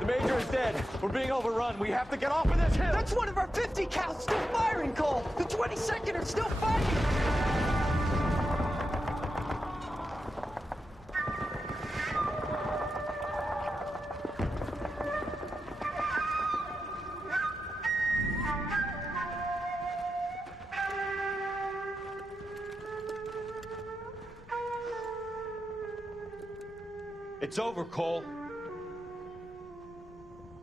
The Major is dead. We're being overrun. We have to get off of this hill. That's one of our 50 cows still firing, Cole. The 22nd are still fighting. It's over, Cole.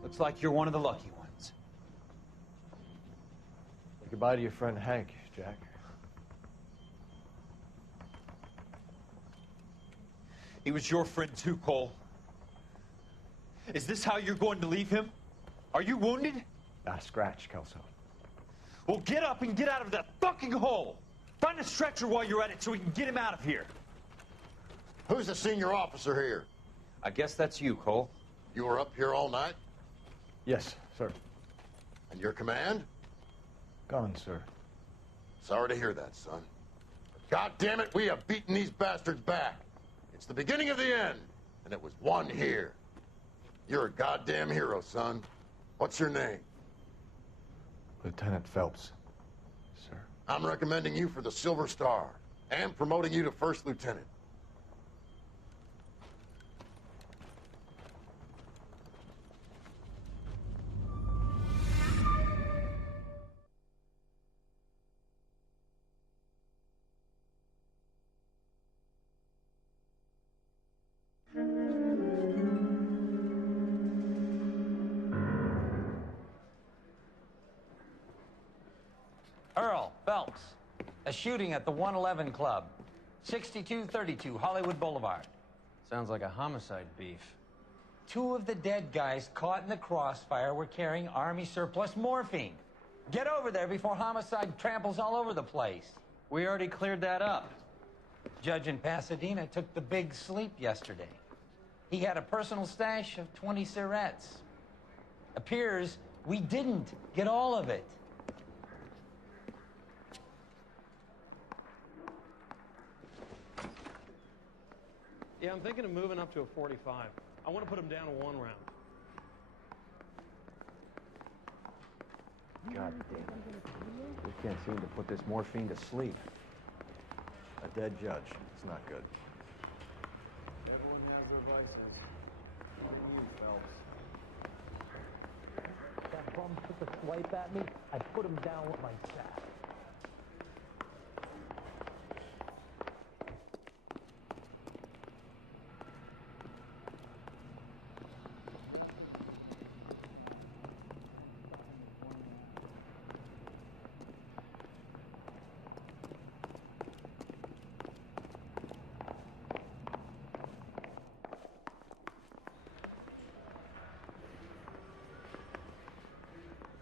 Looks like you're one of the lucky ones. Say goodbye to your friend Hank, Jack. He was your friend too, Cole. Is this how you're going to leave him? Are you wounded? Not a scratch, Kelso. Well, get up and get out of that fucking hole. Find a stretcher while you're at it so we can get him out of here. Who's the senior officer here? I guess that's you, Cole. You were up here all night? Yes, sir. And your command? Gone, sir. Sorry to hear that, son. God damn it, we have beaten these bastards back. It's the beginning of the end, and it was one here. You're a goddamn hero, son. What's your name? Lieutenant Phelps, sir. I'm recommending you for the Silver Star and promoting you to First Lieutenant. Earl, Phelps. A shooting at the 111 Club. 6232 Hollywood Boulevard. Sounds like a homicide beef. Two of the dead guys caught in the crossfire were carrying Army surplus morphine. Get over there before homicide tramples all over the place. We already cleared that up. Judge in Pasadena took the big sleep yesterday. He had a personal stash of 20 cigarettes. Appears we didn't get all of it. Yeah, I'm thinking of moving up to a 45. I want to put him down to 1 round. God damn it. We can't seem to put this morphine to sleep. A dead judge. It's not good. Everyone has their vices. Not you, Phelps. That bum took a swipe at me. I put him down with my sack.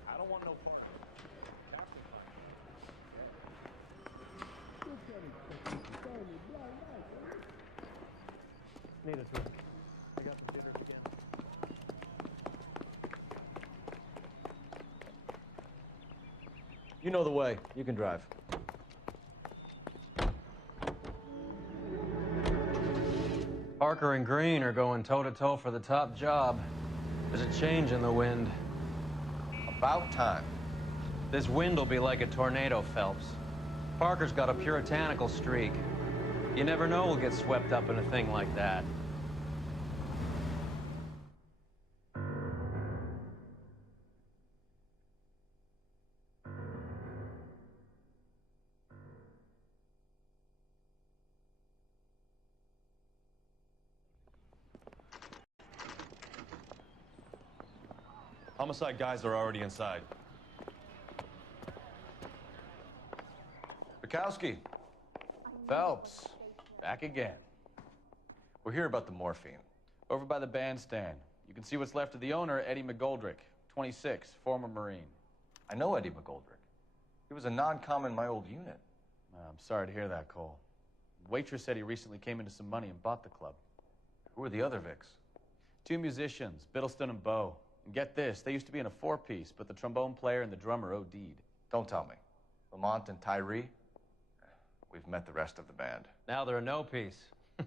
I don't want no part. Need us, Rick. I got the jitters again. You know the way. You can drive. Parker and Green are going toe-to-toe for the top job. There's a change in the wind. About time. This wind will be like a tornado, Phelps. Parker's got a puritanical streak. You never know we'll get swept up in a thing like that. Homicide guys are already inside. Bukowski. Phelps. Back again. We're here about the morphine. Over by the bandstand. You can see what's left of the owner, Eddie McGoldrick, 26, former Marine. I know Eddie McGoldrick. He was a non-com in my old unit. I'm sorry to hear that, Cole. The waitress said he recently came into some money and bought the club. Who are the other Vics? 2 musicians, Biddleston and Bowe. And get this, they used to be in a 4-piece, but the trombone player and the drummer OD'd. Don't tell me. Lamont and Tyree? We've met the rest of the band. Now they're a no-piece. Do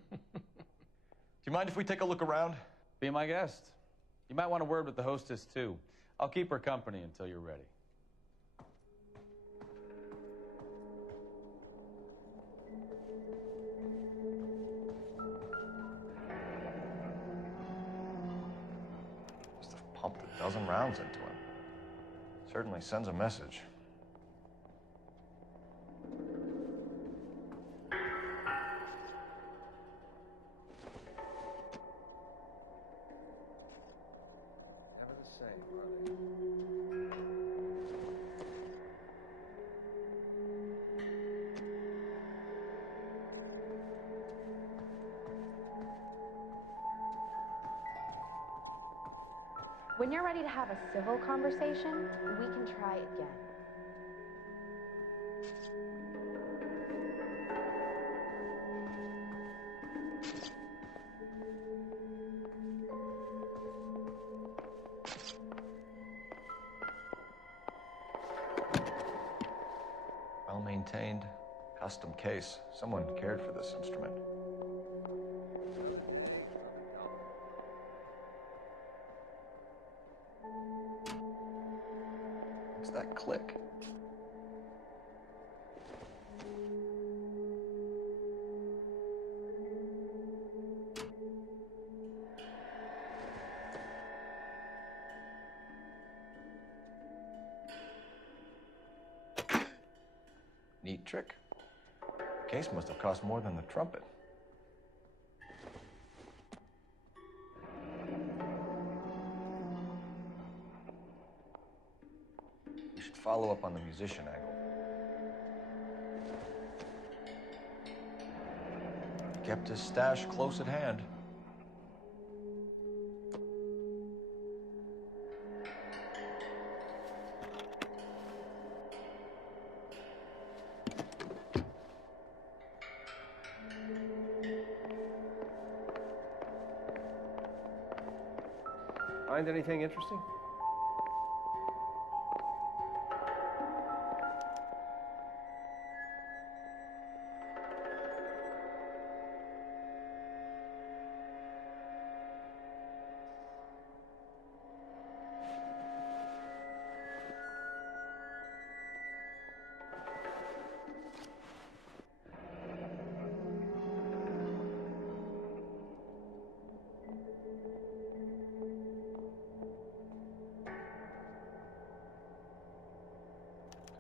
you mind if we take a look around? Be my guest. You might want a word with the hostess, too. I'll keep her company until you're ready. Must have pumped a dozen rounds into him. Certainly sends a message. Never the same, are they? When you're ready to have a civil conversation, we can try again. Well-maintained, custom case. Someone cared for this instrument. What's that click? Neat trick. The case must have cost more than the trumpet. We should follow up on the musician angle. He kept his stash close at hand. Find anything interesting?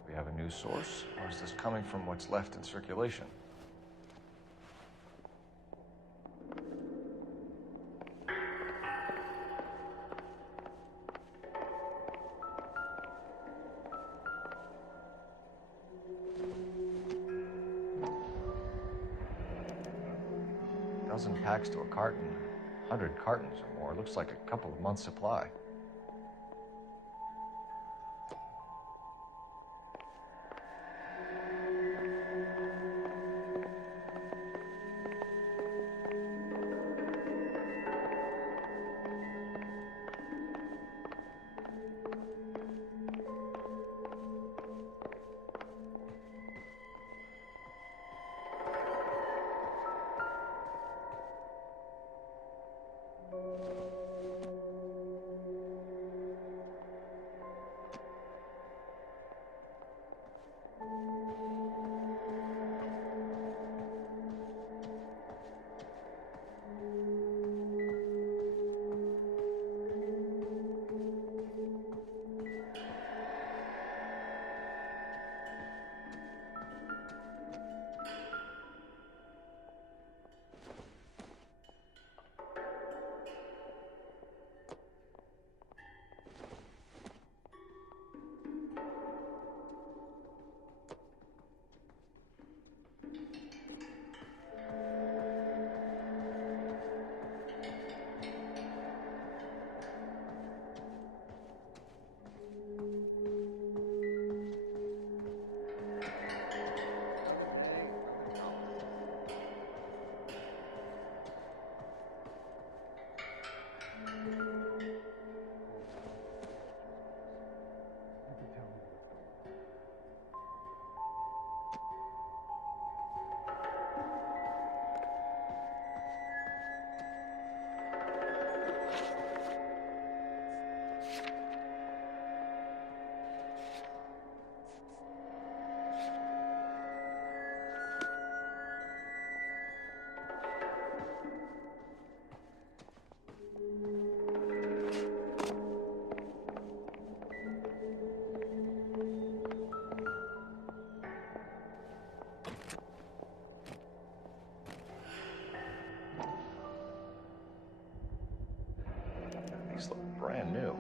Do we have a new source, or is this coming from what's left in circulation? Dozen packs to a carton, 100 cartons or more. Looks like a couple of months' supply. brand new.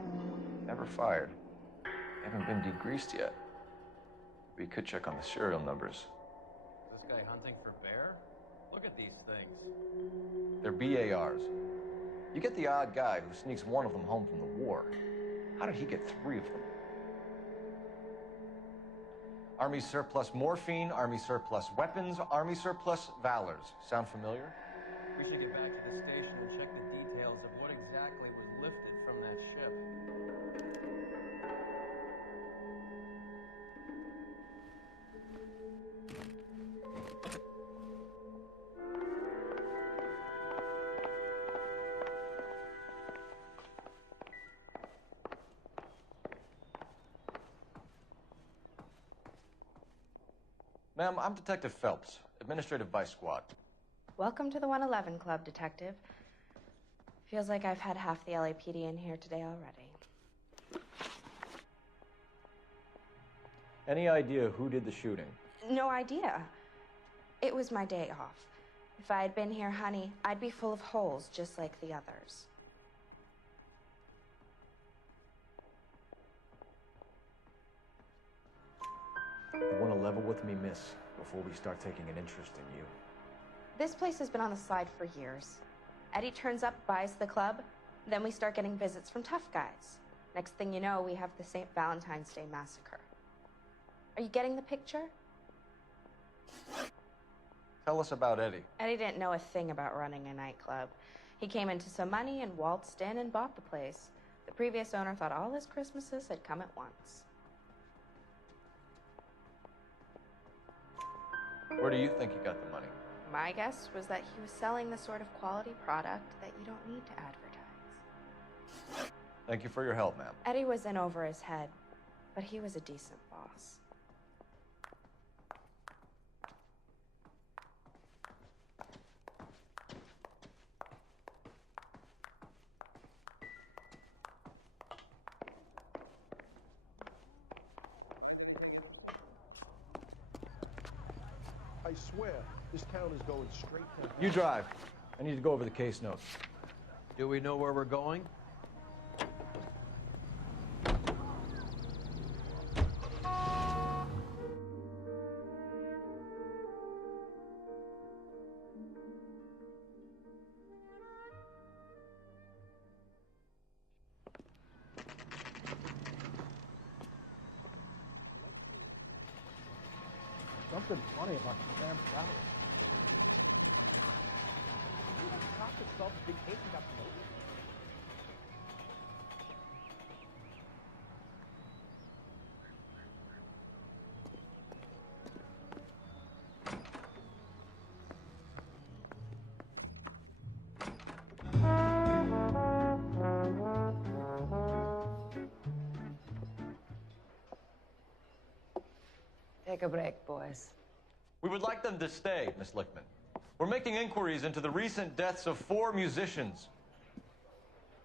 Never fired. Haven't been degreased yet. We could check on the serial numbers. Is this guy hunting for bear? Look at these things. They're BARs. You get the odd guy who sneaks one of them home from the war. How did he get 3 of them? Army surplus morphine, Army surplus weapons, Army surplus valors. Sound familiar? We should get back to the station and check the details of what exactly was lifted from that ship. Ma'am, I'm Detective Phelps, Administrative Vice Squad. Welcome to the 111 Club, Detective. Feels like I've had half the LAPD in here today already. Any idea who did the shooting? No idea. It was my day off. If I had been here, honey, I'd be full of holes just like the others. You want to level with me, miss, before we start taking an interest in you? This place has been on the slide for years. Eddie turns up, buys the club, then we start getting visits from tough guys. Next thing you know, we have the St. Valentine's Day massacre. Are you getting the picture? Tell us about Eddie. Eddie didn't know a thing about running a nightclub. He came into some money and waltzed in and bought the place. The previous owner thought all his Christmases had come at once. Where do you think he got the money? My guess was that he was selling the sort of quality product that you don't need to advertise. Thank you for your help, ma'am. Eddie was in over his head, but he was a decent boss. I swear, this town is going straight to hell. You drive. I need to go over the case notes. Do we know where we're going? Something funny about the damn salad. You know, the cop that solved the big case and got promoted? Take a break, boys. We would like them to stay, Miss Lichtman. We're making inquiries into the recent deaths of 4 musicians.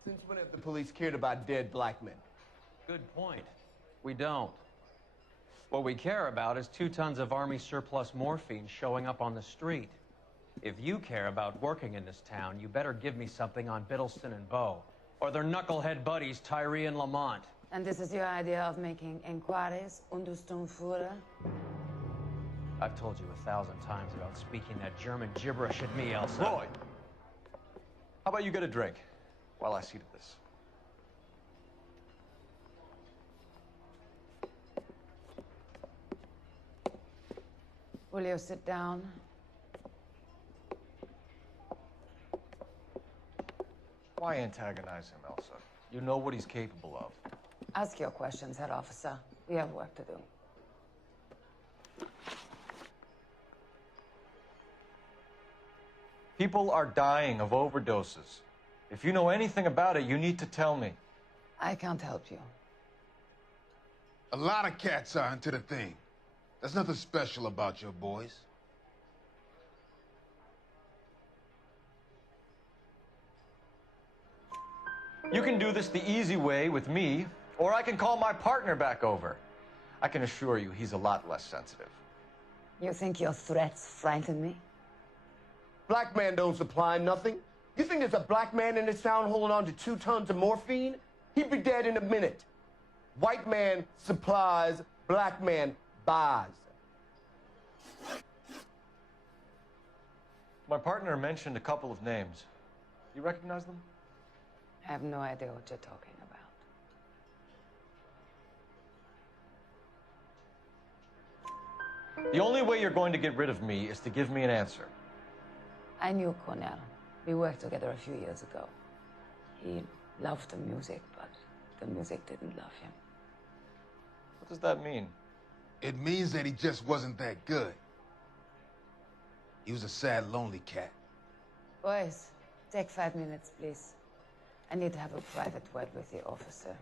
Since when have the police cared about dead black men? Good point. We don't. What we care about is 2 tons of Army surplus morphine showing up on the street. If you care about working in this town, you better give me something on Biddleston and Bow, or their knucklehead buddies Tyree and Lamont. And this is your idea of making inquiries, Untersturmführer? I've told you 1,000 times about speaking that German gibberish at me, Elsa. Roy, how about you get a drink while I see to this? Will you sit down? Why antagonize him, Elsa? You know what he's capable of. Ask your questions, head officer. We have work to do. People are dying of overdoses. If you know anything about it, you need to tell me. I can't help you. A lot of cats are into the thing. There's nothing special about your boys. You can do this the easy way with me, or I can call my partner back over. I can assure you he's a lot less sensitive. You think your threats frighten me? Black man don't supply nothing. You think there's a black man in this town holding on to 2 tons of morphine? He'd be dead in a minute. White man supplies, black man buys. My partner mentioned a couple of names. You recognize them? I have no idea what you're talking about. The only way you're going to get rid of me is to give me an answer. I knew Cornell. We worked together a few years ago. He loved the music, but the music didn't love him. What does that mean? It means that he just wasn't that good. He was a sad, lonely cat. Boys, take 5 minutes, please. I need to have a private word with the officer.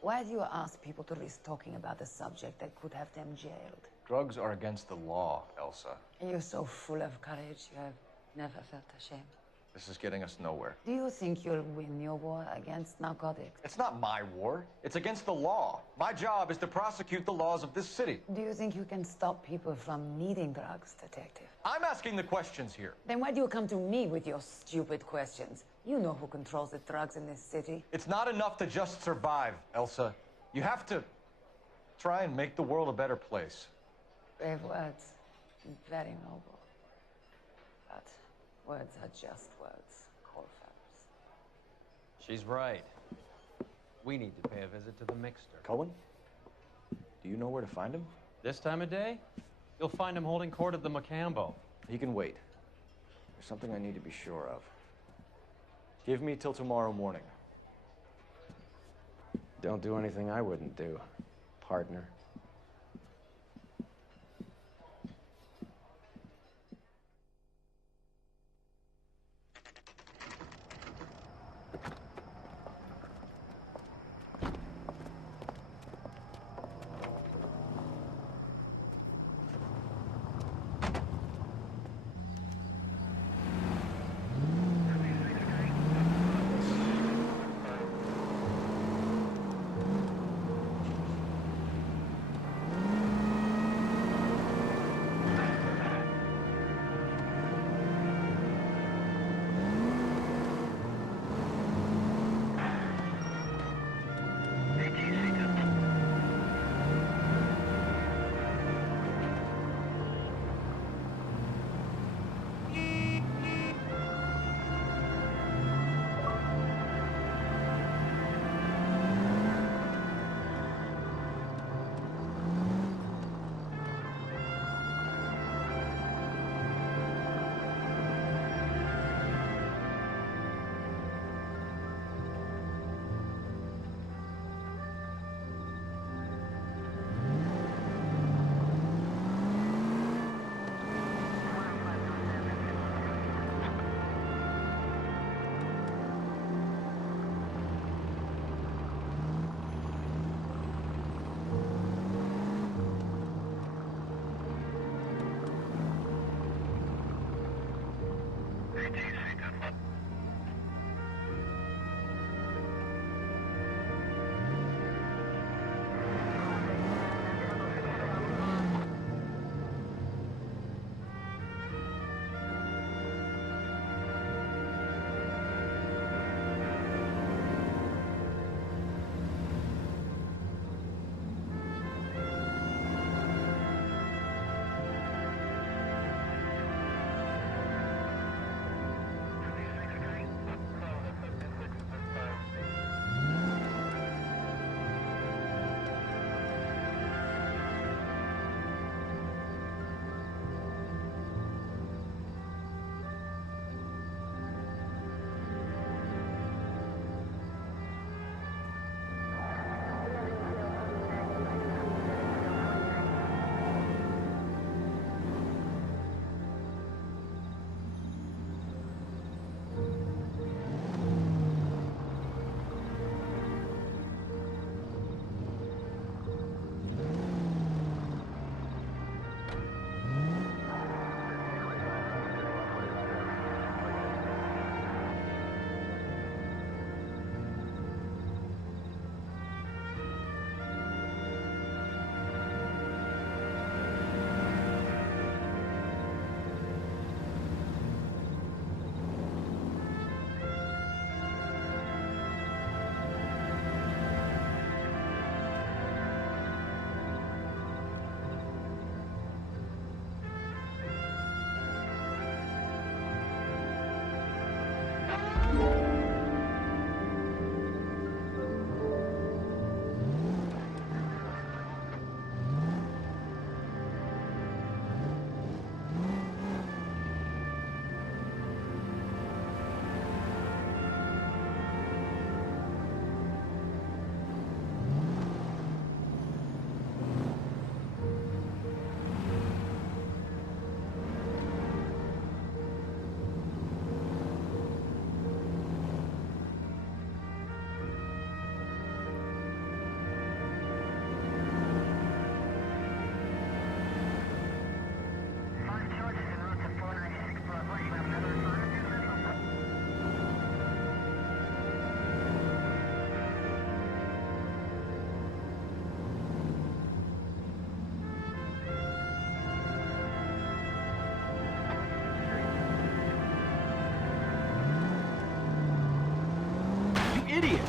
Why do you ask people to risk talking about a subject that could have them jailed? Drugs are against the law, Elsa. You're so full of courage, you have never felt ashamed. This is getting us nowhere. Do you think you'll win your war against narcotics? It's not my war. It's against the law. My job is to prosecute the laws of this city. Do you think you can stop people from needing drugs, detective? I'm asking the questions here. Then why do you come to me with your stupid questions? You know who controls the drugs in this city. It's not enough to just survive, Elsa. You have to try and make the world a better place. Brave words. Very noble. But words are just words, Cole Phelps. She's right. We need to pay a visit to the mixer. Cohen? Do you know where to find him? This time of day? You'll find him holding court at the Macambo. He can wait. There's something I need to be sure of. Give me till tomorrow morning. Don't do anything I wouldn't do, partner. idiot.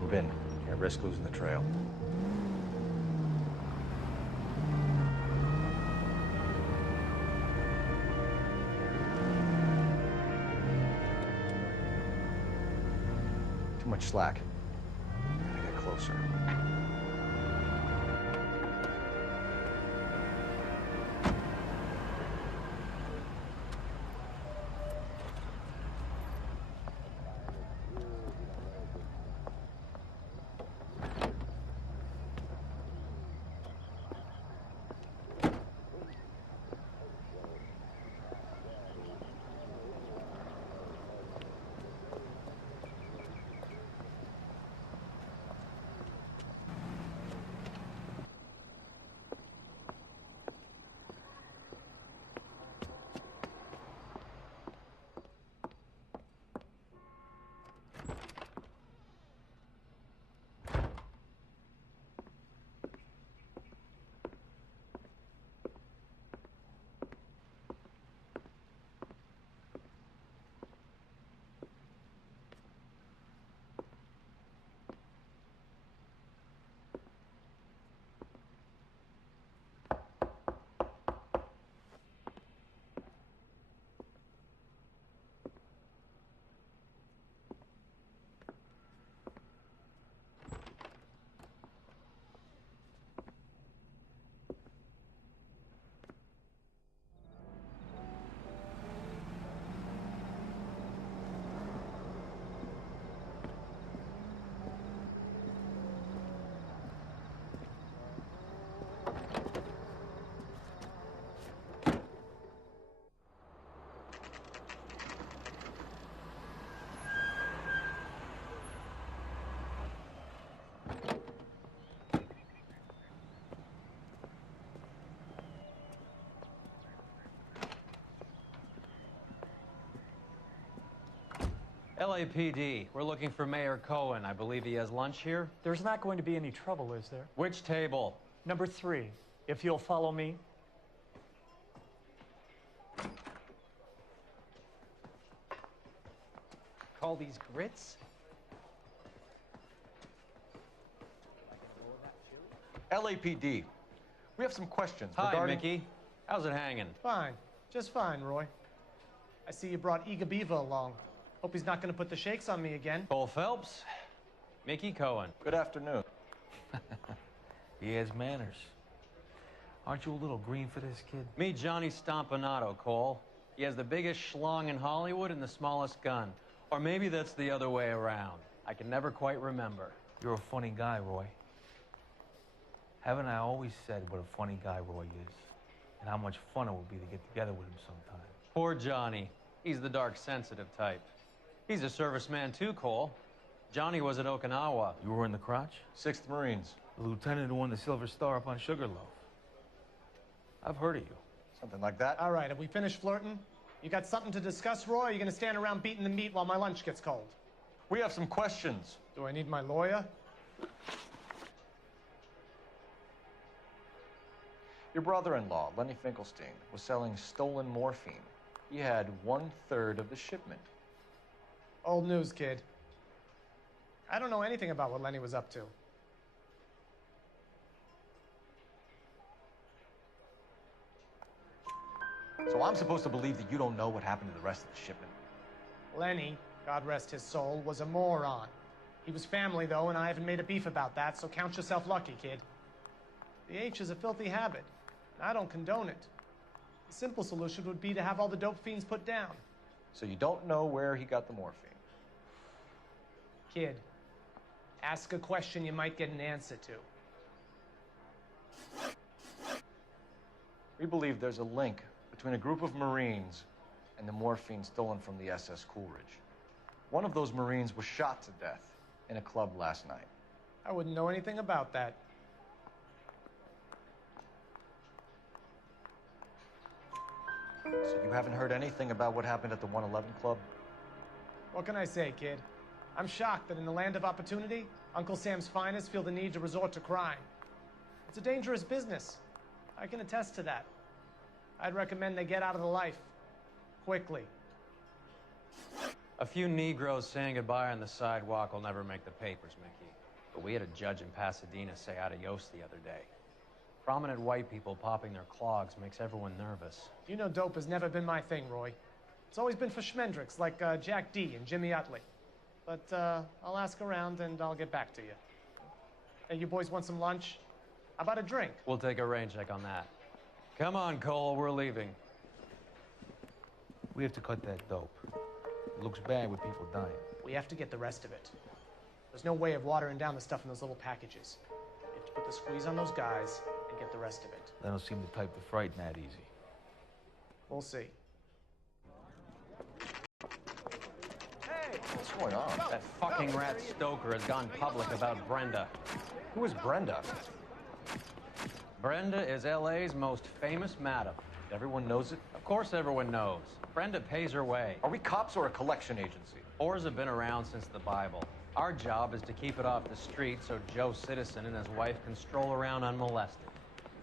Move in. Can't risk losing the trail. Too much slack. Gotta get closer. LAPD, we're looking for Mayor Cohen. I believe he has lunch here. There's not going to be any trouble, is there? Which table? Number 3, if you'll follow me. Call these grits? LAPD, we have some questions Hi, regarding... Mickey. How's it hanging? Fine. Just fine, Roy. I see you brought Igabiva along. Hope he's not going to put the shakes on me again. Cole Phelps, Mickey Cohen. Good afternoon. He has manners. Aren't you a little green for this kid? Meet Johnny Stompanato, Cole. He has the biggest schlong in Hollywood and the smallest gun. Or maybe that's the other way around. I can never quite remember. You're a funny guy, Roy. Haven't I always said what a funny guy Roy is? And how much fun it would be to get together with him sometime. Poor Johnny. He's the dark, sensitive type. He's a serviceman too, Cole. Johnny was at Okinawa. You were in the crotch? 6th Marines. The lieutenant who won the Silver Star up on Sugarloaf. I've heard of you. Something like that. All right, have we finished flirting? You got something to discuss, Roy, or are you gonna stand around beating the meat while my lunch gets cold? We have some questions. Do I need my lawyer? Your brother-in-law, Lenny Finkelstein, was selling stolen morphine. He had 1/3 of the shipment. Old news, kid. I don't know anything about what Lenny was up to. So I'm supposed to believe that you don't know what happened to the rest of the shipment? Lenny, God rest his soul, was a moron. He was family, though, and I haven't made a beef about that, so count yourself lucky, kid. The H is a filthy habit, and I don't condone it. The simple solution would be to have all the dope fiends put down. So you don't know where he got the morphine? Kid, ask a question you might get an answer to. We believe there's a link between a group of Marines and the morphine stolen from the SS Coolidge. One of those Marines was shot to death in a club last night. I wouldn't know anything about that. So you haven't heard anything about what happened at the 111 Club? What can I say, kid? I'm shocked that in the land of opportunity, Uncle Sam's finest feel the need to resort to crime. It's a dangerous business. I can attest to that. I'd recommend they get out of the life. Quickly. A few Negroes saying goodbye on the sidewalk will never make the papers, Mickey. But we had a judge in Pasadena say adios the other day. Prominent white people popping their clogs makes everyone nervous. You know dope has never been my thing, Roy. It's always been for schmendricks like Jack D. and Jimmy Utley. But I'll ask around and I'll get back to you. Hey, you boys want some lunch? How about a drink? We'll take a rain check on that. Come on, Cole, we're leaving. We have to cut that dope. It looks bad with people dying. We have to get the rest of it. There's no way of watering down the stuff in those little packages. We have to put the squeeze on those guys and get the rest of it. They don't seem the type to frighten that easy. We'll see. Hey, what's going on? That fucking rat Stoker has gone public about Brenda. Who is Brenda? Brenda is LA's most famous madam. Everyone knows it? Of course everyone knows. Brenda pays her way. Are we cops or a collection agency? Whores have been around since the Bible. Our job is to keep it off the street so Joe Citizen and his wife can stroll around unmolested.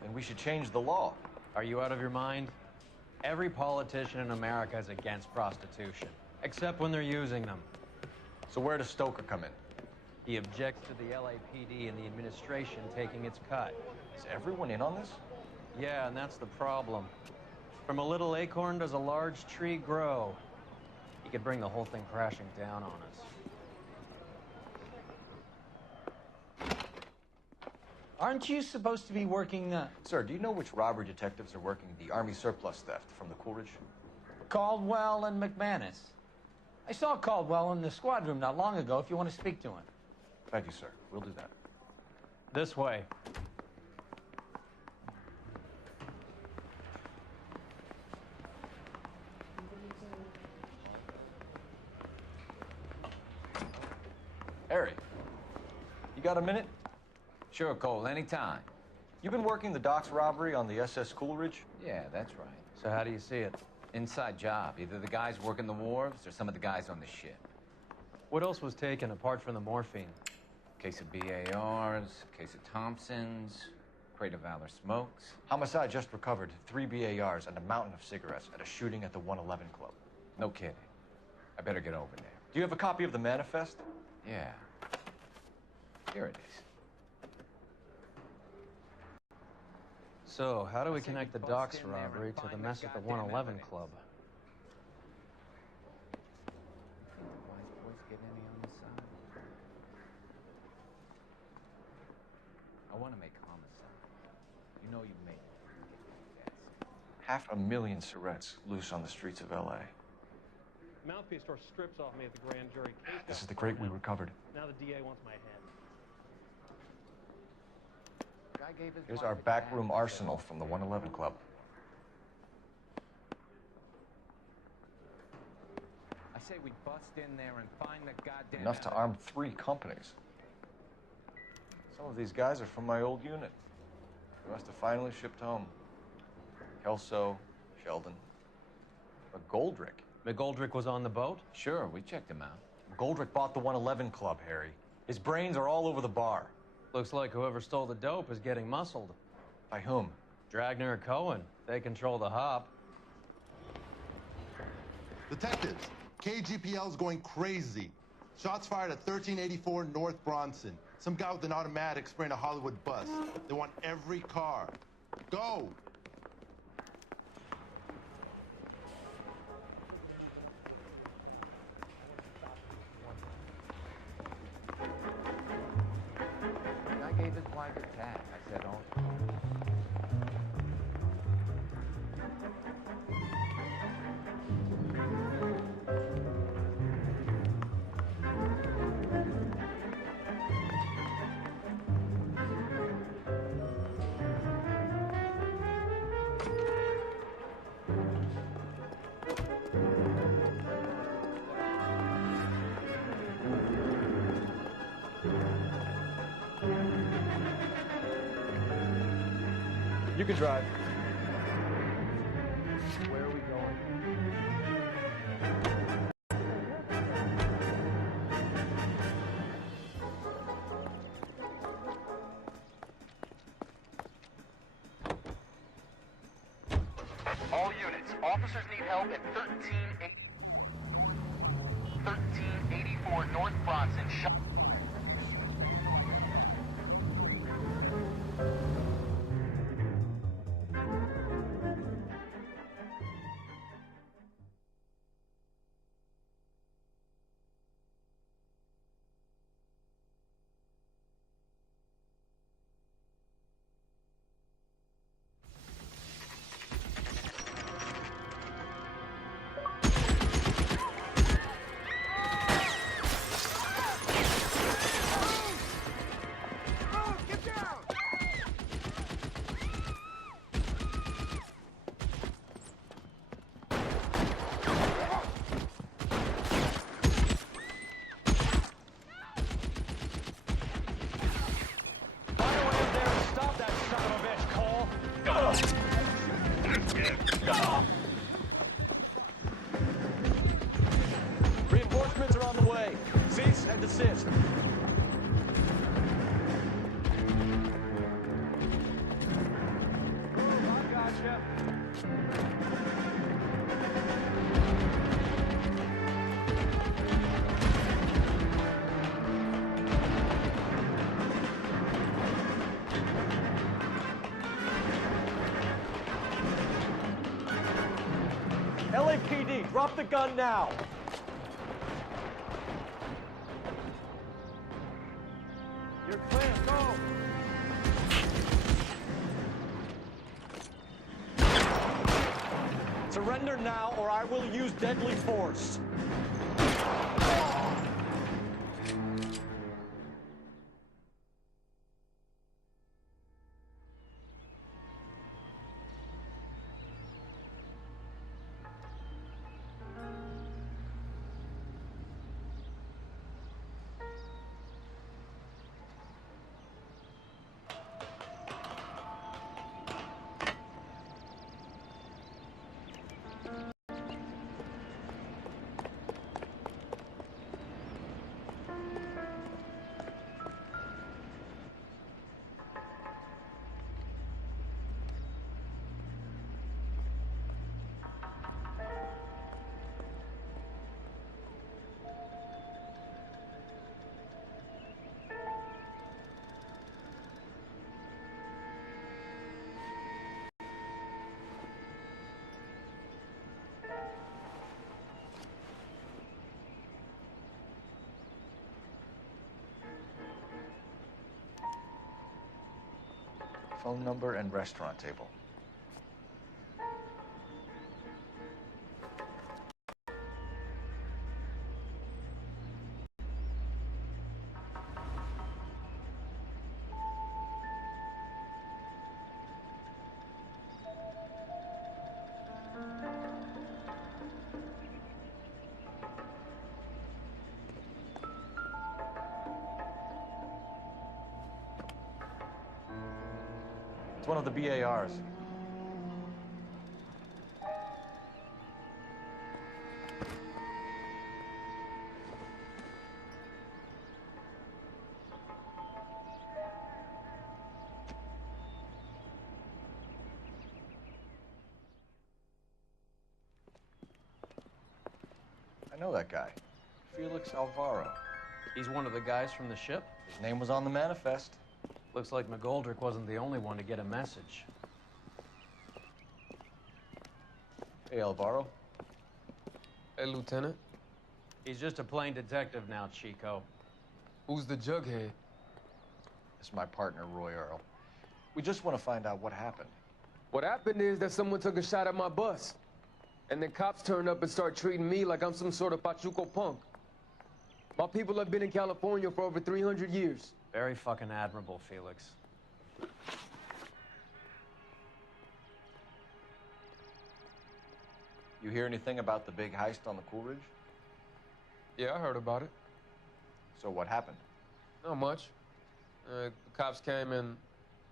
Then we should change the law. Are you out of your mind? Every politician in America is against prostitution, except when they're using them. So where does Stoker come in? He objects to the LAPD and the administration taking its cut. Is everyone in on this? Yeah, and that's the problem. From a little acorn does a large tree grow. He could bring the whole thing crashing down on us. Aren't you supposed to be working, Sir, do you know which robbery detectives are working the Army surplus theft from the Coolidge? Caldwell and McManus? I saw Caldwell in the squad room not long ago if you want to speak to him. Thank you, sir. We'll do that. This way. Harry, you got a minute? Sure, Cole, anytime. You've been working the docks robbery on the SS Coolidge? Yeah, that's right. So how do you see it? Inside job. Either the guys working the wharves or some of the guys on the ship. What else was taken apart from the morphine? Case of BARs, case of Thompsons, crate of Valor smokes. Homicide just recovered 3 BARs and a mountain of cigarettes at a shooting at the 111 Club. No kidding. I better get over there. Do you have a copy of the manifest? Yeah. Here it is. So, how do we connect the docks robbery to the mess at the 111 Club? Wise boys get any on this side? I want to make homicide. You know you make it. 500,000 cigarettes loose on the streets of LA. Mouthpiece tore strips off me at the grand jury case. This is the crate we recovered. Now the DA wants my head. Here's our backroom arsenal from the 111 Club. I say we bust in there and find the goddamn... Enough to arm 3 companies. Some of these guys are from my old unit. They must have finally shipped home. Kelso, Sheldon. But Goldrick. McGoldrick was on the boat? Sure, we checked him out. Goldrick bought the 111 Club, Harry. His brains are all over the bar. Looks like whoever stole the dope is getting muscled. By whom? Dragner or Cohen. They control the hop. Detectives, KGPL's going crazy. Shots fired at 1384 North Bronson. Some guy with an automatic spraying a Hollywood bus. They want every car. Go! I gave his wife a tag. I said, oh. You can drive. Where are we going? All units, officers need help at 1384 North Bronson. Reinforcements are on the way. Cease and desist. I gotcha. LAPD, drop the gun now. You're clear, go! Surrender now or I will use deadly force. Phone number and restaurant table. one of the BARs. I know that guy. Felix Alvaro. He's one of the guys from the ship? His name was on the manifest. Looks like McGoldrick wasn't the only one to get a message. Hey, Alvaro. Hey, Lieutenant. He's just a plain detective now, Chico. Who's the jughead? This is my partner, Roy Earl. We just want to find out what happened. What happened is that someone took a shot at my bus. And then cops turned up and start treating me like I'm some sort of Pachuco punk. My people have been in California for over 300 years. Very fucking admirable, Felix. You hear anything about the big heist on the Coolidge? Yeah, I heard about it. So what happened? Not much. The cops came and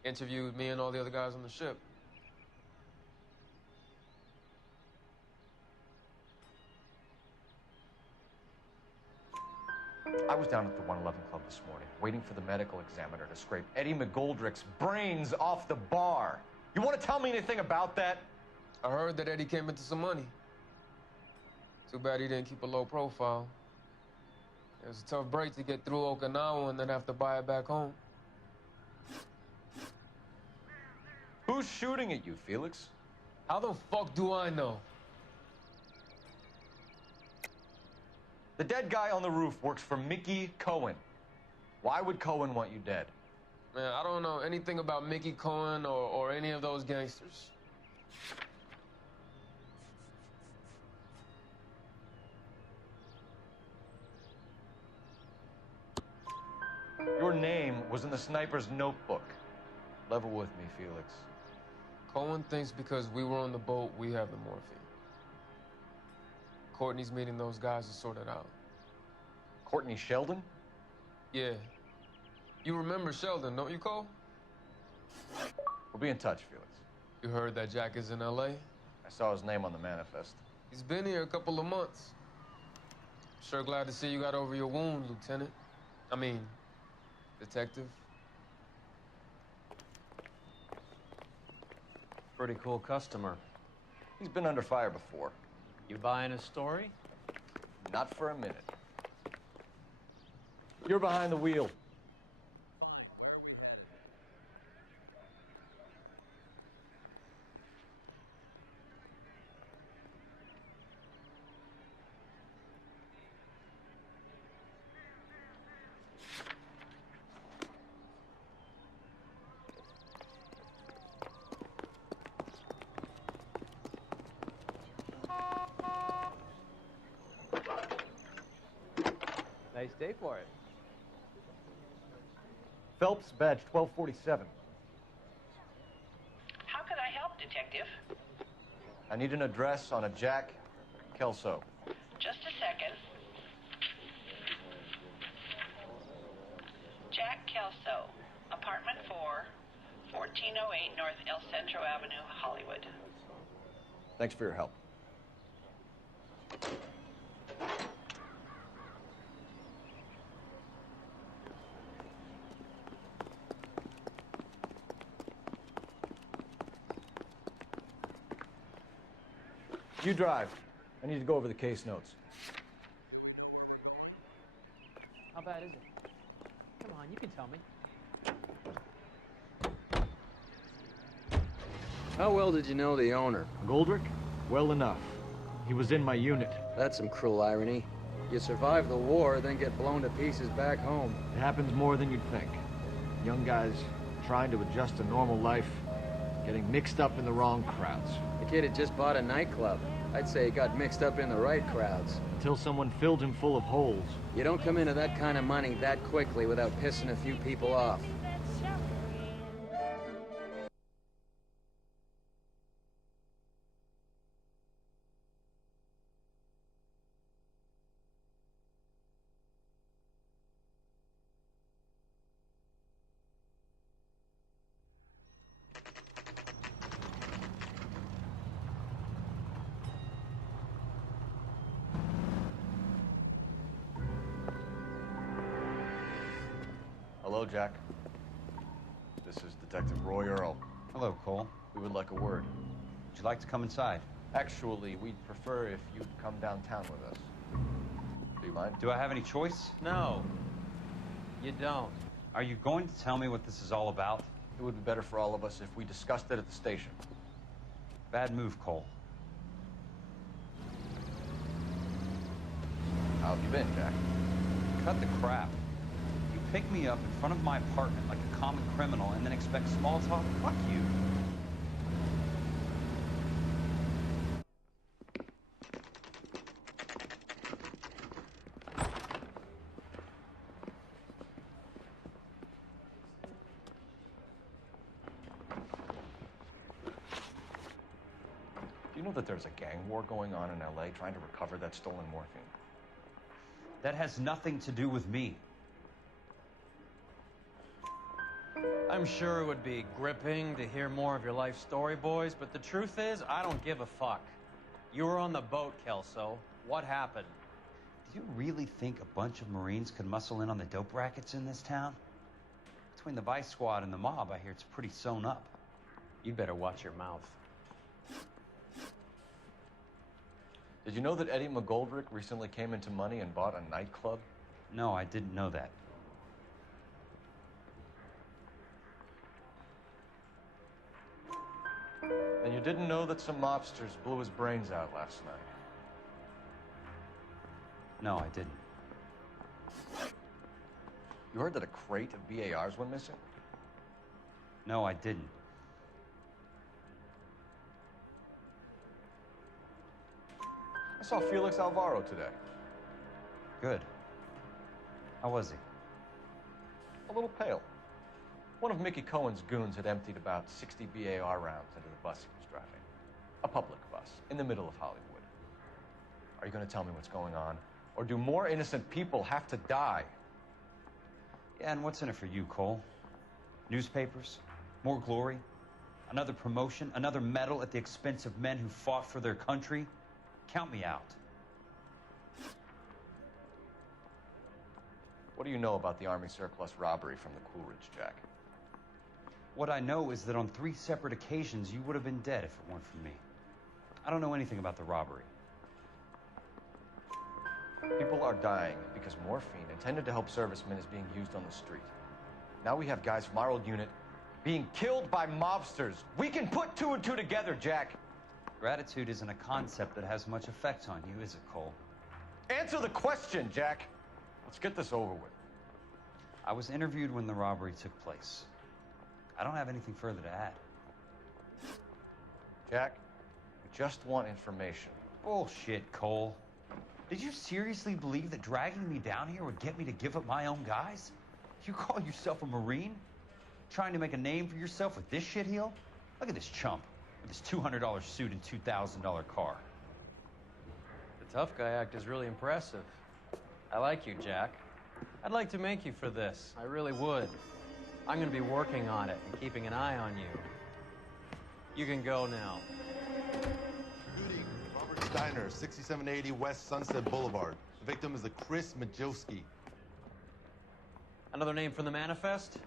interviewed me and all the other guys on the ship. I was down at the 111 Club this morning, waiting for the medical examiner to scrape Eddie McGoldrick's brains off the bar. You want to tell me anything about that? I heard that Eddie came into some money. Too bad he didn't keep a low profile. It was a tough break to get through Okinawa and then have to buy it back home. Who's shooting at you, Felix? How the fuck do I know? The dead guy on the roof works for Mickey Cohen. Why would Cohen want you dead? Man, I don't know anything about Mickey Cohen or any of those gangsters. Your name was in the sniper's notebook. Level with me, Felix. Cohen thinks because we were on the boat, we have the morphine. Courtney's meeting those guys to sort it out. Courtney Sheldon? Yeah. You remember Sheldon, don't you, Cole? We'll be in touch, Felix. You heard that Jack is in L.A.? I saw his name on the manifest. He's been here a couple of months. Sure glad to see you got over your wound, Lieutenant. I mean, Detective. Pretty cool customer. He's been under fire before. You buying his story? Not for a minute. You're behind the wheel. Nice day for it. Phelps, badge 1247. How can I help, Detective? I need an address on a Jack Kelso. Just a second. Jack Kelso, apartment 4, 1408 North El Centro Avenue, Hollywood. Thanks for your help. You drive. I need to go over the case notes. How bad is it? Come on, you can tell me. How well did you know the owner? Goldrick? Well enough. He was in my unit. That's some cruel irony. You survive the war, then get blown to pieces back home. It happens more than you'd think. Young guys trying to adjust to normal life, getting mixed up in the wrong crowds. The kid had just bought a nightclub. I'd say he got mixed up in the right crowds. Until someone filled him full of holes. You don't come into that kind of money that quickly without pissing a few people off. Hello, Jack. This is Detective Roy Earl. Hello, Cole. We would like a word. Would you like to come inside? Actually, we'd prefer if you'd come downtown with us. Do you mind? Do I have any choice? No, you don't. Are you going to tell me what this is all about? It would be better for all of us if we discussed it at the station. Bad move, Cole. How have you been, Jack? Cut the crap. You pick me up in front of my apartment like a common criminal and then expect small talk? Fuck you. Do you know that there's a gang war going on in LA trying to recover that stolen morphine? That has nothing to do with me. I'm sure it would be gripping to hear more of your life story, boys, but the truth is, I don't give a fuck. You were on the boat, Kelso. What happened? Do you really think a bunch of Marines could muscle in on the dope rackets in this town? Between the Vice Squad and the mob, I hear it's pretty sewn up. You'd better watch your mouth. Did you know that Eddie McGoldrick recently came into money and bought a nightclub? No, I didn't know that. And you didn't know that some mobsters blew his brains out last night? No, I didn't. You heard that a crate of BARs went missing? No, I didn't. I saw Felix Alvaro today. Good. How was he? A little pale. One of Mickey Cohen's goons had emptied about 60 BAR rounds into the bus he was driving. A public bus, in the middle of Hollywood. Are you going to tell me what's going on? Or do more innocent people have to die? Yeah, and what's in it for you, Cole? Newspapers? More glory? Another promotion? Another medal at the expense of men who fought for their country? Count me out. What do you know about the Army surplus robbery from the Coolidge, Jack? What I know is that on 3 separate occasions, you would have been dead if it weren't for me. I don't know anything about the robbery. People are dying because morphine intended to help servicemen is being used on the street. Now we have guys from our old unit being killed by mobsters. We can put 2 and 2 together, Jack. Gratitude isn't a concept that has much effect on you, is it, Cole? Answer the question, Jack. Let's get this over with. I was interviewed when the robbery took place. I don't have anything further to add. Jack, we just want information. Bullshit, Cole. Did you seriously believe that dragging me down here would get me to give up my own guys? You call yourself a Marine? Trying to make a name for yourself with this shitheel? Look at this chump with his $200 suit and $2,000 car. The tough guy act is really impressive. I like you, Jack. I'd like to make you for this. I really would. I'm going to be working on it and keeping an eye on you. You can go now. Shooting, Robert's Diner, 6780 West Sunset Boulevard. The victim is a Chris Majowski. Another name from the manifest?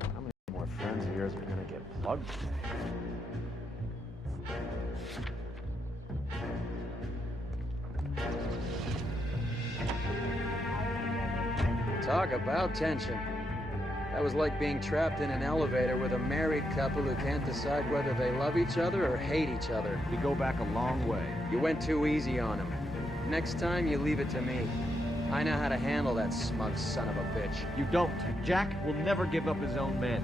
How many more friends of yours are gonna get plugged today? Talk about tension. That was like being trapped in an elevator with a married couple who can't decide whether they love each other or hate each other. We go back a long way. You went too easy on him. Next time, you leave it to me. I know how to handle that smug son of a bitch. You don't. Jack will never give up his own men.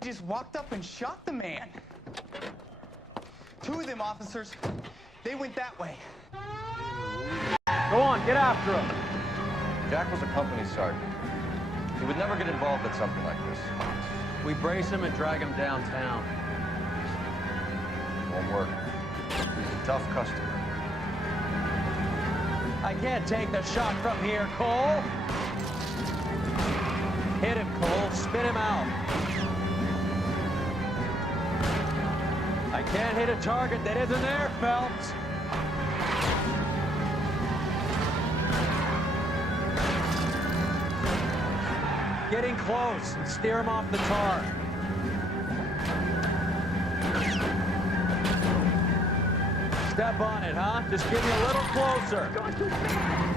Just walked up and shot the man. 2 of them officers, they went that way. Go on, get after him. Jack was a company sergeant. He would never get involved in something like this. We brace him and drag him downtown. Won't work. He's a tough customer. I can't take the shot from here, Cole. Hit him, Cole. Spin him out. I can't hit a target that isn't there, Phelps. Getting close and steer him off the tar. Step on it, huh? Just get me a little closer. Going too fast.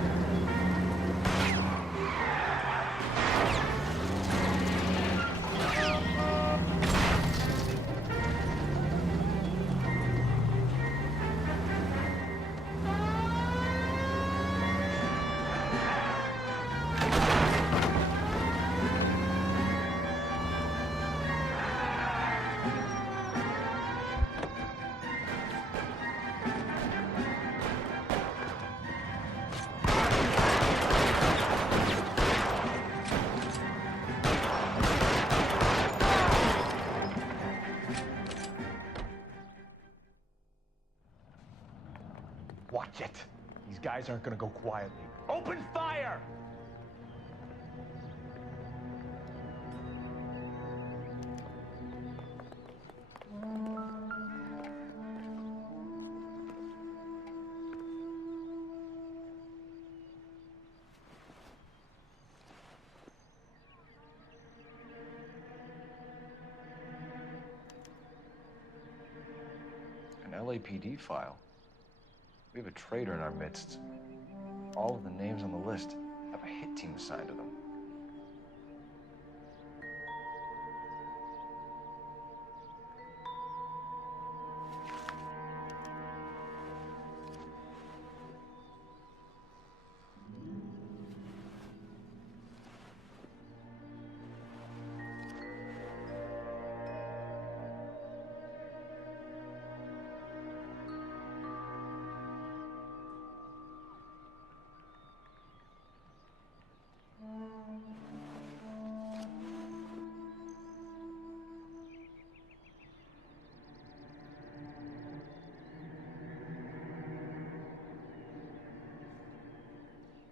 Watch it. These guys aren't gonna go quietly. Open fire! An LAPD file. We have a traitor in our midst. All of the names on the list have a hit team assigned to them.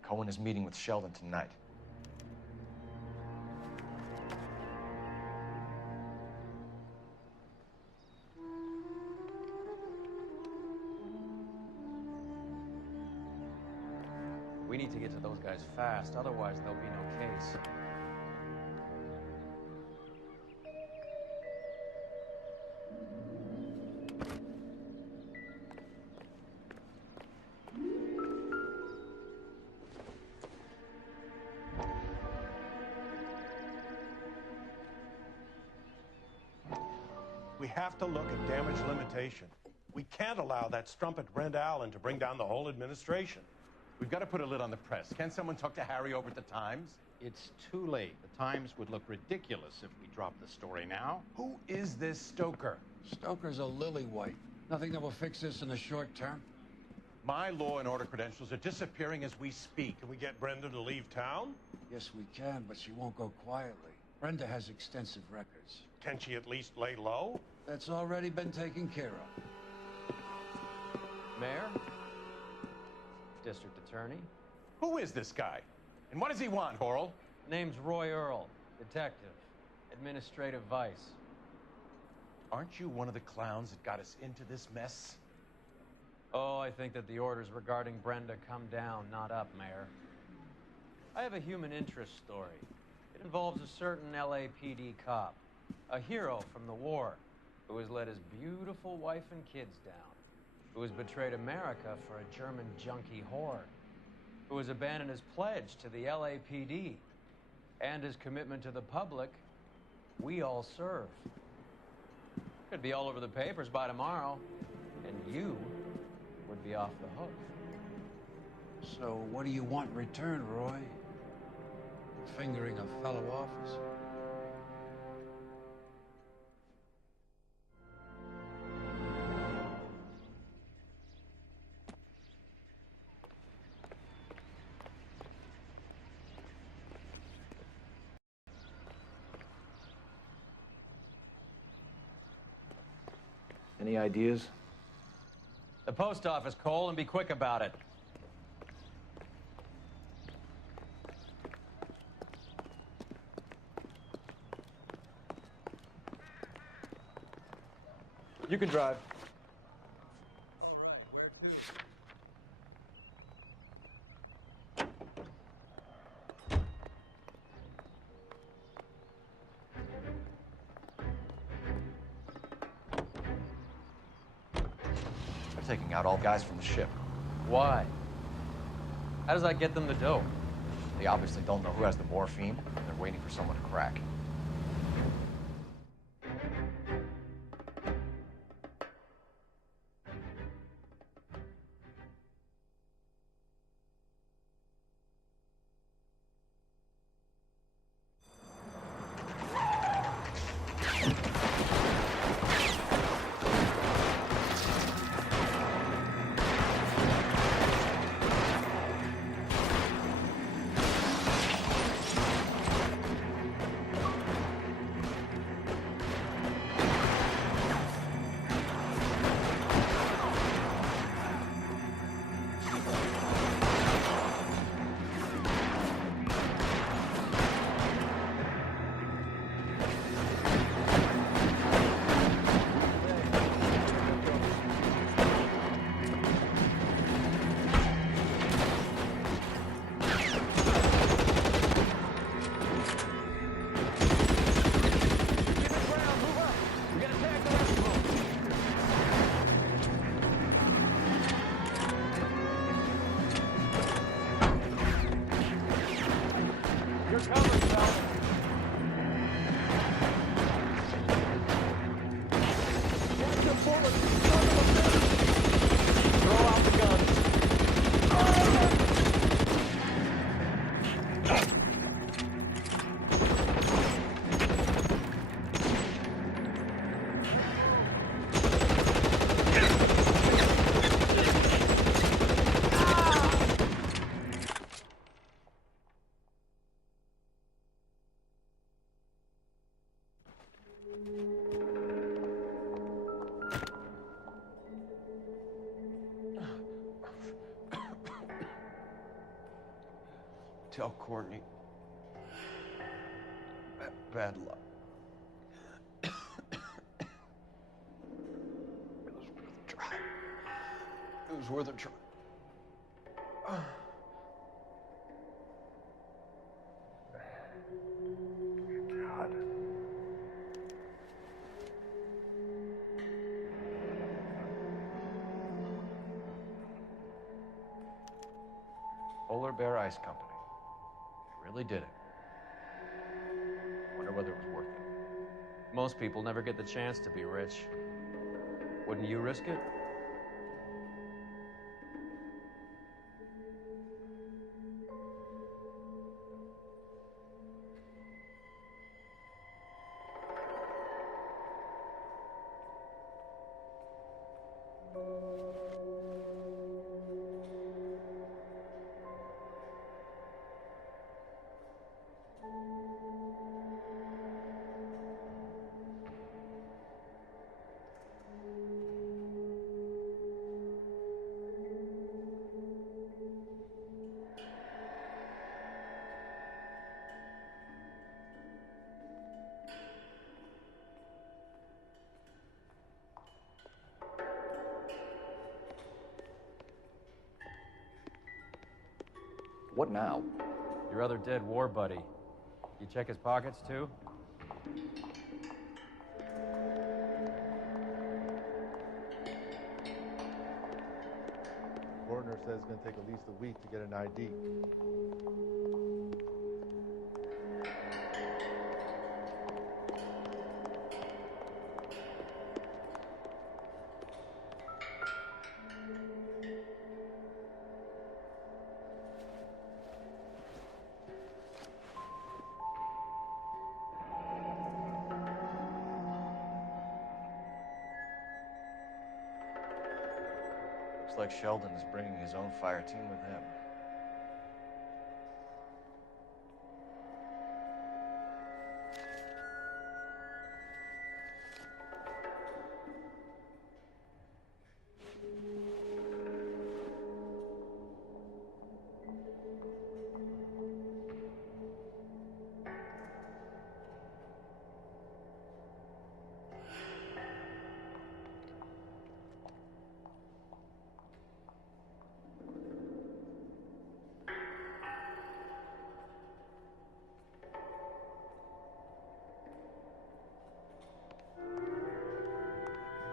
Cohen is meeting with Sheldon tonight. We need to get to those guys fast, otherwise there'll be no case. We have to look at damage limitation. We can't allow that strumpet Brent Allen to bring down the whole administration. We've got to put a lid on the press. Can someone talk to Harry over at the Times? It's too late. The Times would look ridiculous if we dropped the story now. Who is this Stoker? Stoker's a lily-white. Nothing that will fix this in the short term. My law and order credentials are disappearing as we speak. Can we get Brenda to leave town? Yes, we can, but she won't go quietly. Brenda has extensive records. Can she at least lay low? That's already been taken care of. Mayor? District Attorney? Who is this guy? And what does he want, Horrell? Name's Roy Earl, detective, administrative vice. Aren't you one of the clowns that got us into this mess? Oh, I think that the orders regarding Brenda come down, not up, Mayor. I have a human interest story. It involves a certain LAPD cop, a hero from the war, who has let his beautiful wife and kids down, who has betrayed America for a German junkie whore, who has abandoned his pledge to the LAPD and his commitment to the public we all serve. Could be all over the papers by tomorrow, and you would be off the hook. So what do you want in return, Roy? Fingering a fellow officer? Any ideas? The post office, Cole, and be quick about it. You can drive. They're taking out all guys from the ship. Why? How does that get them the dope? They obviously don't know who has the morphine, and they're waiting for someone to crack. Tell Courtney. Bad luck. It was worth a try. It was worth a try. God. Polar Bear Ice Company. Really did it. Wonder whether it was worth it. Most people never get the chance to be rich. Wouldn't you risk it? What now? Your other dead war buddy. You check his pockets, too? Coroner says it's going to take at least a week to get an ID. Looks like Sheldon is bringing his own fire team with him.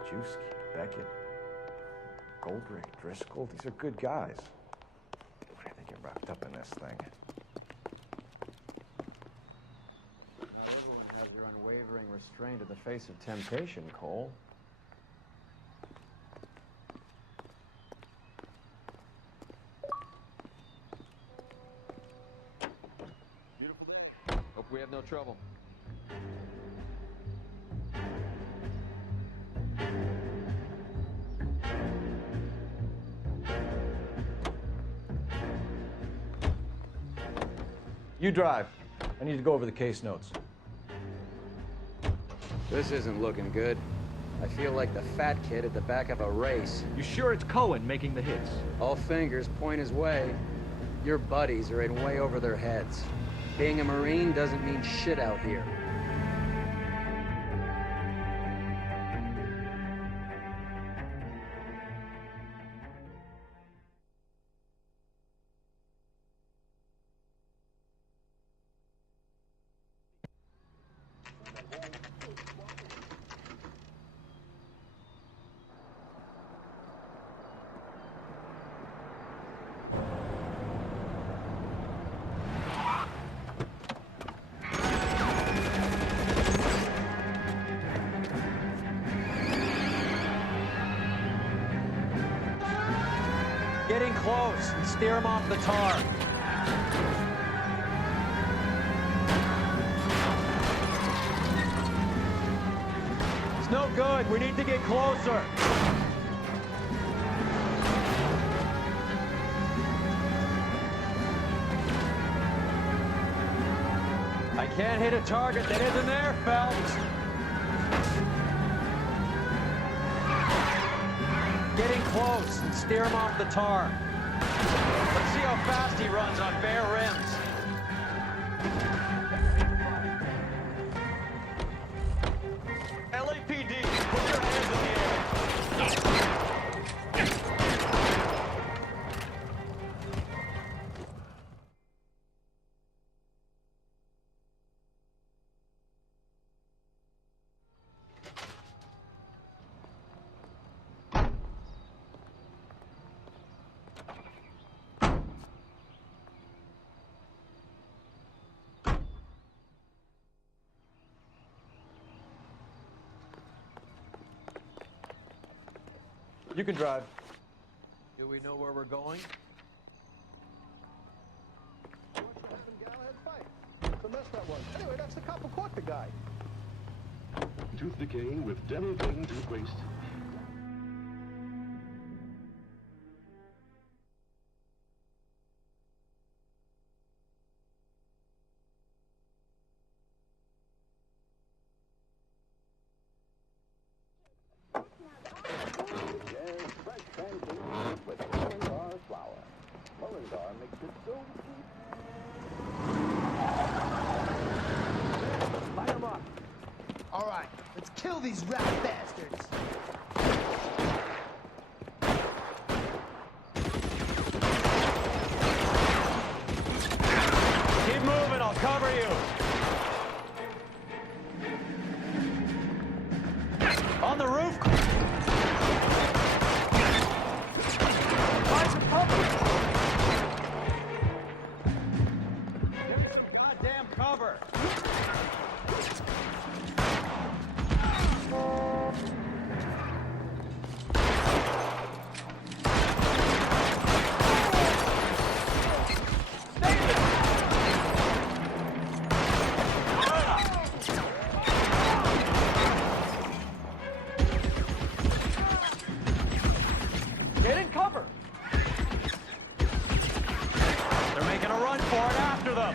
Majewski, Beckett, Goldrick, Driscoll. These are good guys. Why do you think you're wrapped up in this thing? Everyone has their unwavering restraint in the face of temptation, Cole. Beautiful day. Hope we have no trouble. You drive. I need to go over the case notes. This isn't looking good. I feel like the fat kid at the back of a race. You sure it's Cohen making the hits? All fingers point his way. Your buddies are in way over their heads. Being a Marine doesn't mean shit out here. Get in close and steer him off the tar. It's no good. We need to get closer. I can't hit a target that isn't there, Phelps. Get in close and steer him off the tar. Let's see how fast he runs on bare rims. LAPD, put your hands in the air. You can drive. Do we know where we're going? The mess that was. Anyway, that's the cop who caught the guy. Tooth decaying with dental-taking toothpaste. All right, let's kill these rat bastards. Keep moving, I'll cover you. On the roof. Find some cover. Goddamn cover. Get in cover! They're making a run for it after them!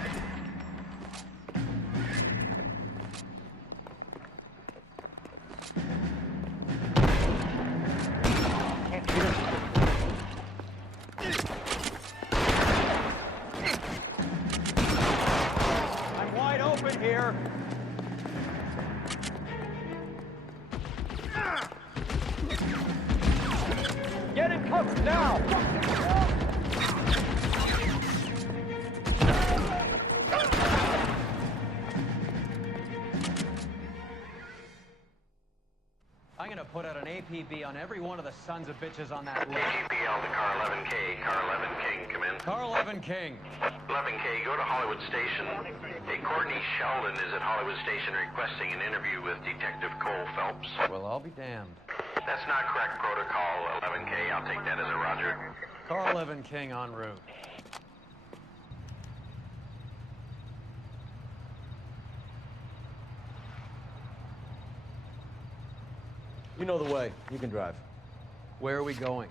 I'm wide open here! Get in cover now! I'm gonna put out an APB on every one of the sons of bitches on that list. AGPL to car 11K. Car 11 King, come in. Car 11 King. 11K, go to Hollywood Station. Hey, Courtney Sheldon is at Hollywood Station requesting an interview with Detective Cole Phelps. Well, I'll be damned. That's not correct protocol, 11K. I'll take that as a roger. Car 11 King en route. You know the way. You can drive. Where are we going?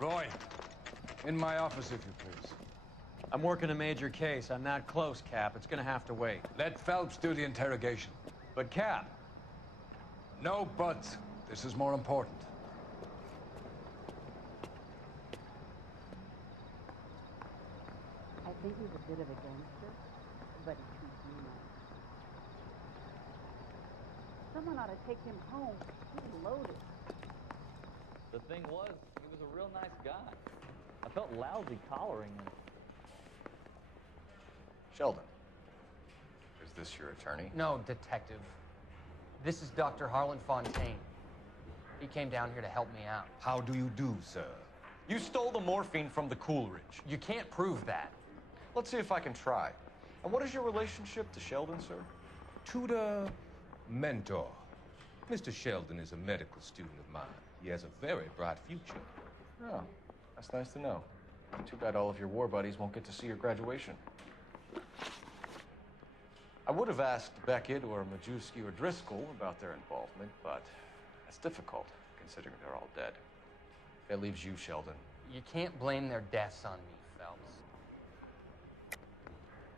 Roy, in my office, if you please. I'm working a major case. I'm not close, Cap. It's gonna have to wait. Let Phelps do the interrogation. But, Cap... No buts. This is more important. I think he's a bit of a gangster, but he treats me nice. Someone ought to take him home. He's loaded. The thing was, he was a real nice guy. I felt lousy collaring him. Sheldon, is this your attorney? No, detective. This is Dr. Harlan Fontaine. He came down here to help me out. How do you do, sir? You stole the morphine from the Coolidge. You can't prove that. Let's see if I can try. And what is your relationship to Sheldon, sir? Tutor, mentor. Mr. Sheldon is a medical student of mine. He has a very bright future. Oh, that's nice to know. Too bad all of your war buddies won't get to see your graduation. I would have asked Beckett or Majewski or Driscoll about their involvement, but that's difficult, considering they're all dead. That leaves you, Sheldon. You can't blame their deaths on me, Phelps.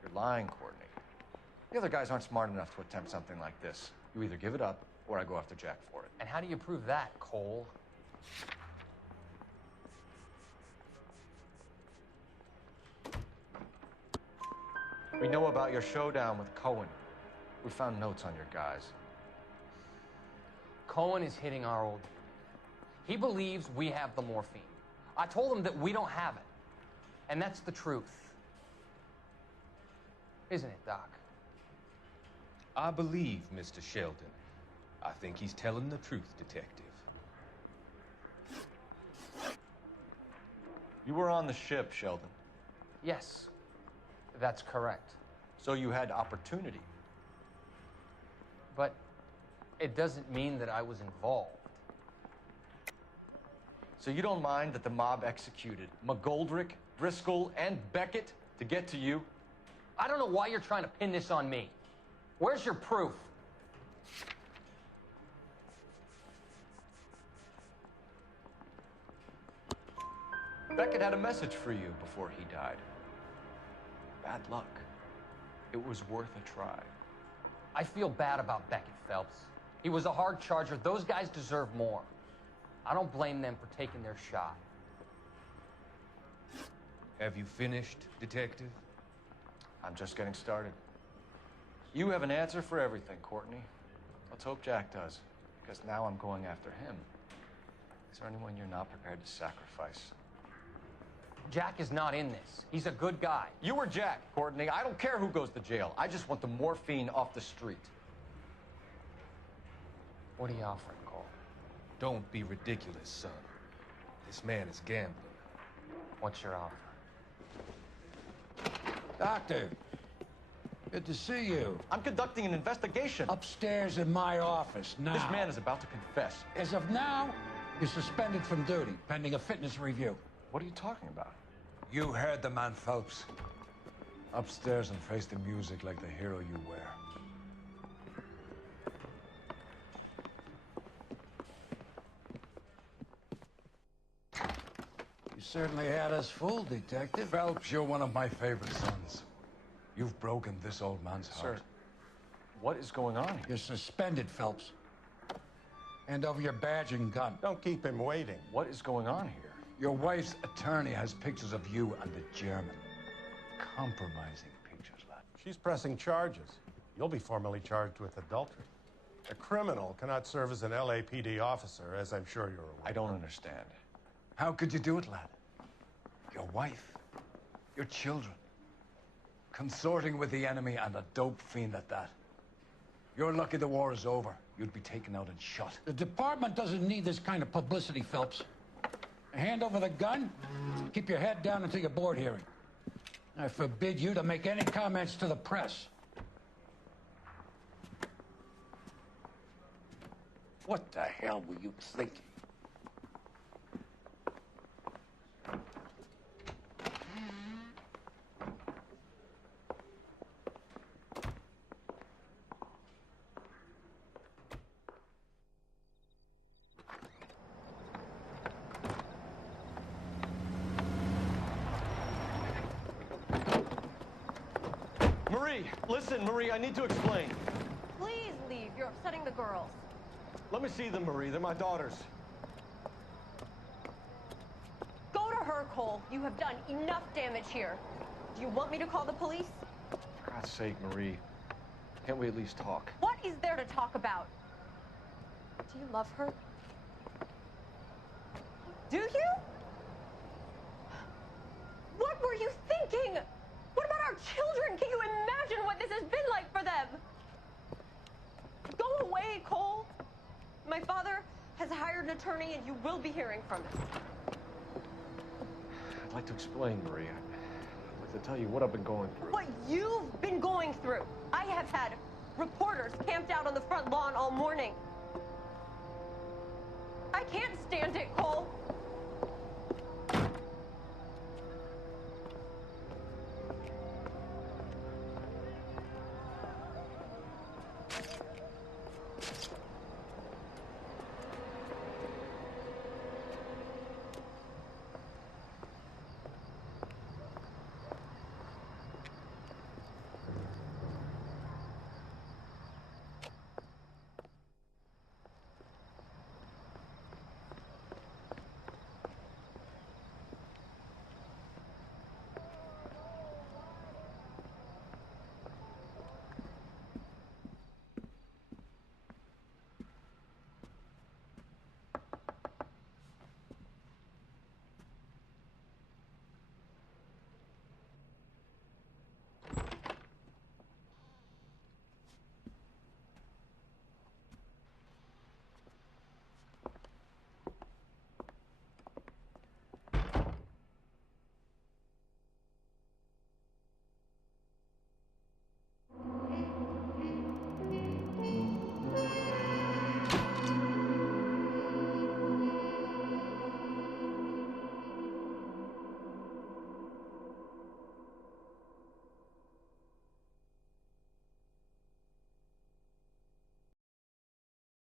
You're lying, Courtney. The other guys aren't smart enough to attempt something like this. You either give it up, or I go after Jack for it. And how do you prove that, Cole? We know about your showdown with Cohen. We found notes on your guys. Cohen is hitting our old dude. He believes we have the morphine. I told him that we don't have it. And that's the truth. Isn't it, Doc? I believe Mr. Sheldon. I think he's telling the truth, Detective. You were on the ship, Sheldon. Yes, that's correct. So you had opportunity. But it doesn't mean that I was involved. So you don't mind that the mob executed McGoldrick, Driscoll, and Beckett to get to you? I don't know why you're trying to pin this on me. Where's your proof? Beckett had a message for you before he died. Bad luck. It was worth a try. I feel bad about Beckett, Phelps. He was a hard charger. Those guys deserve more. I don't blame them for taking their shot. Have you finished, Detective? I'm just getting started. You have an answer for everything, Courtney. Let's hope Jack does, because now I'm going after him. Is there anyone you're not prepared to sacrifice? Jack is not in this. He's a good guy. You or Jack, Courtney. I don't care who goes to jail. I just want the morphine off the street. What are you offering, Cole? Don't be ridiculous, son. This man is gambling. What's your offer? Doctor, good to see you. I'm conducting an investigation. Upstairs in my office, now. This man is about to confess. As of now, you're suspended from duty, pending a fitness review. What are you talking about? You heard the man, Phelps. Upstairs and face the music like the hero you wear. You certainly had us fooled, Detective. Phelps, you're one of my favorite sons. You've broken this old man's heart. Sir, what is going on here? You're suspended, Phelps. Hand over your badge and gun. Don't keep him waiting. What is going on here? Your wife's attorney has pictures of you and the German. Compromising pictures, lad. She's pressing charges. You'll be formally charged with adultery. A criminal cannot serve as an LAPD officer, as I'm sure you're aware. I don't understand. How could you do it, lad? Your wife, your children, consorting with the enemy and a dope fiend at that. You're lucky the war is over. You'd be taken out and shot. The department doesn't need this kind of publicity, Phelps. Hand over the gun, keep your head down until your board hearing. I forbid you to make any comments to the press. What the hell were you thinking? Marie, listen, Marie, I need to explain. Please leave. You're upsetting the girls. Let me see them, Marie. They're my daughters. Go to her, Cole. You have done enough damage here. Do you want me to call the police? For God's sake, Marie. Can't we at least talk? What is there to talk about? Do you love her? Do you? What were you thinking? What about our children? Can you imagine what this has been like for them? Go away, Cole. My father has hired an attorney, and you will be hearing from him. I'd like to explain, Marie. I'd like to tell you what I've been going through. What you've been going through. I have had reporters camped out on the front lawn all morning. I can't stand it, Cole.